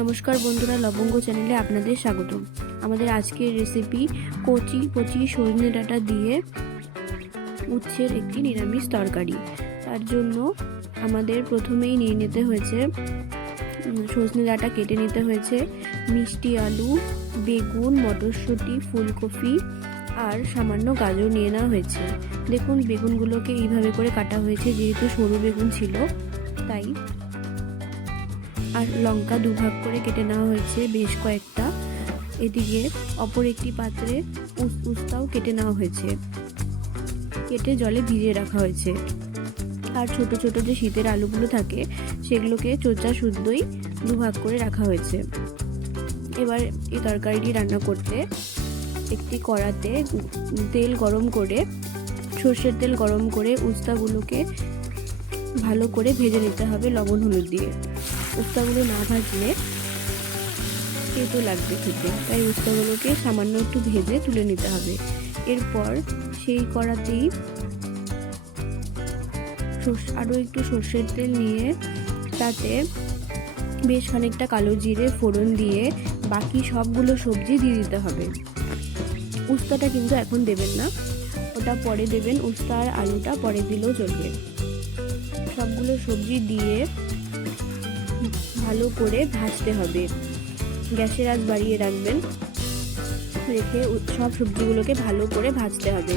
নমস্কার বন্ধুরা, লবঙ্গ চ্যানেলে আপনাদের স্বাগত আমাদের আজকের রেসিপি কচি কচি সজনে ডাঁটা দিয়ে উচ্ছের একটি নিরামিষ তরকারি। তার জন্য আমাদের প্রথমেই নিয়ে নিতে হয়েছে সজনে ডাঁটা কেটে নিতে হয়েছে, মিষ্টি আলু, বেগুন, মটরশুঁটি, ফুলকপি আর সামান্য গাজর নিয়ে নেওয়া হয়েছে। দেখুন, বেগুনগুলোকে এইভাবে করে কাটা হয়েছে, যেহেতু সরু বেগুন ছিল, তাই আর লঙ্কা দুভাগ করে কেটে নেওয়া হয়েছে বেশ কয়েকটা। এদিকে অপর একটি পাত্রে উস- উস্তাও কেটে নেওয়া হয়েছে। কেটে জলে ভিজিয়ে রাখা হয়েছে। আর ছোট ছোট যে শীতের আলুগুলো থাকে, সেগুলোকে চোচা শুদ্ধই দুভাগ করে রাখা হয়েছে। এবার এই তরকারিটি রান্না করতে একটি কড়াতে তেল গরম করে, সর্ষের তেল গরম করে উস্তাগুলোকে ভালো করে ভেজে নিতে হবে লবণ হলুদ দিয়ে। উস্তাগুলো না ভাজলে তেতো লাগবে খেতে। তাই উস্তাগুলোকে সামান্য একটু ভেজে তুলে নিতে হবে। এরপর সেই কড়াতেই আরও একটু সর্ষের তেল নিয়ে তাতে বেশ খানিকটা কালো জিরে, ফোড়ন দিয়ে বাকি সবগুলো সবজি দিয়ে দিতে হবে। উস্তাটা কিন্তু এখন দেবেন না। ওটা পরে দেবেন। উস্তা আর আলুটা পরে দিলেও চলবে। সবগুলো সবজি দিয়ে ভালো করে ভাজতে হবে। গ্যাসের আঁচ বাড়িয়ে রাখবেন। রেখে সব সবজিগুলোকে ভালো করে ভাজতে হবে।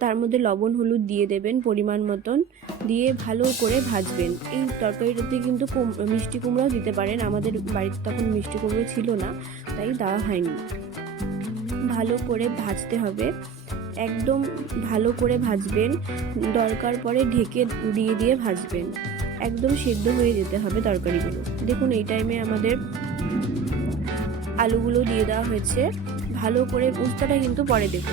তার মধ্যে লবণ, হলুদ দিয়ে দেবেন পরিমাণ মতন। দিয়ে ভালো করে ভাজবেন। এই তরকারিটাতে কিন্তু মিষ্টি কুমড়াও দিতে পারেন। আমাদের বাড়িতে তখন মিষ্টি কুমড়ো ছিল না, তাই দেওয়া হয়নি। ভালো করে ভাজতে হবে। একদম ভালো করে ভাজবেন, দরকার পরে ঢেকে দিয়ে দিয়ে ভাজবেন। একদম সেদ্ধ হয়ে যেতে হবে তরকারিগুলো। দেখুন, এই টাইমে আমাদের আলুগুলো দিয়ে দেওয়া হয়েছে। ভালো করে উস্তাটা কিন্তু পরে দেবো।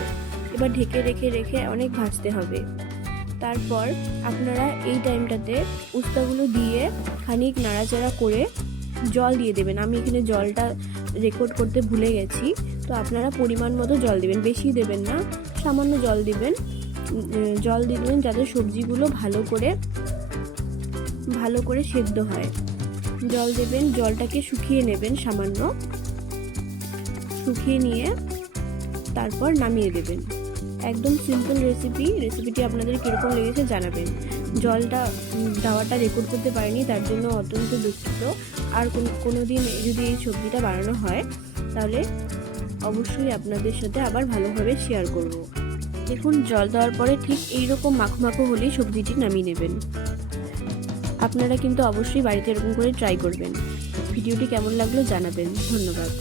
এবার ঢেকে রেখে রেখে অনেক ভাজতে হবে। তারপর আপনারা এই টাইমটাতে উস্তাগুলো দিয়ে খানিক নাড়াচাড়া করে জল দিয়ে দেবেন। আমি এখানে জলটা রেকর্ড করতে ভুলে গেছি। তো আপনারা পরিমাণ মতো জল দেবেন। বেশি দেবেন না। সামান্য জল দিবেন জল দেবেন যাতে সবজিগুলো ভালো করে ভালো করে সেদ্ধ হয়। জল দেবেন, জলটাকে শুকিয়ে নেবেন সামান্য। শুকিয়ে নিয়ে তারপর নামিয়ে দেবেন। একদম সিম্পল রেসিপি রেসিপিটি আপনাদের কীরকম লেগেছে জানাবেন। জলটা দেওয়াটা রেকর্ড করতে পারিনি, তার জন্য অত্যন্ত দুঃখিত। আর কোনো দিন যদি এই সবজিটা বানানো হয়, তাহলে অবশ্যই আপনাদের সাথে আবার ভালোভাবে শেয়ার করব। দেখুন, জল দেওয়ার পরে ঠিক এইরকম মাখো মাখো হলেই সবজিটি নামিয়ে নেবেন। আপনারা কিন্তু অবশ্যই বাড়িতে এরকম করে ট্রাই করবেন। ভিডিওটি কেমন লাগল জানাবেন। ধন্যবাদ।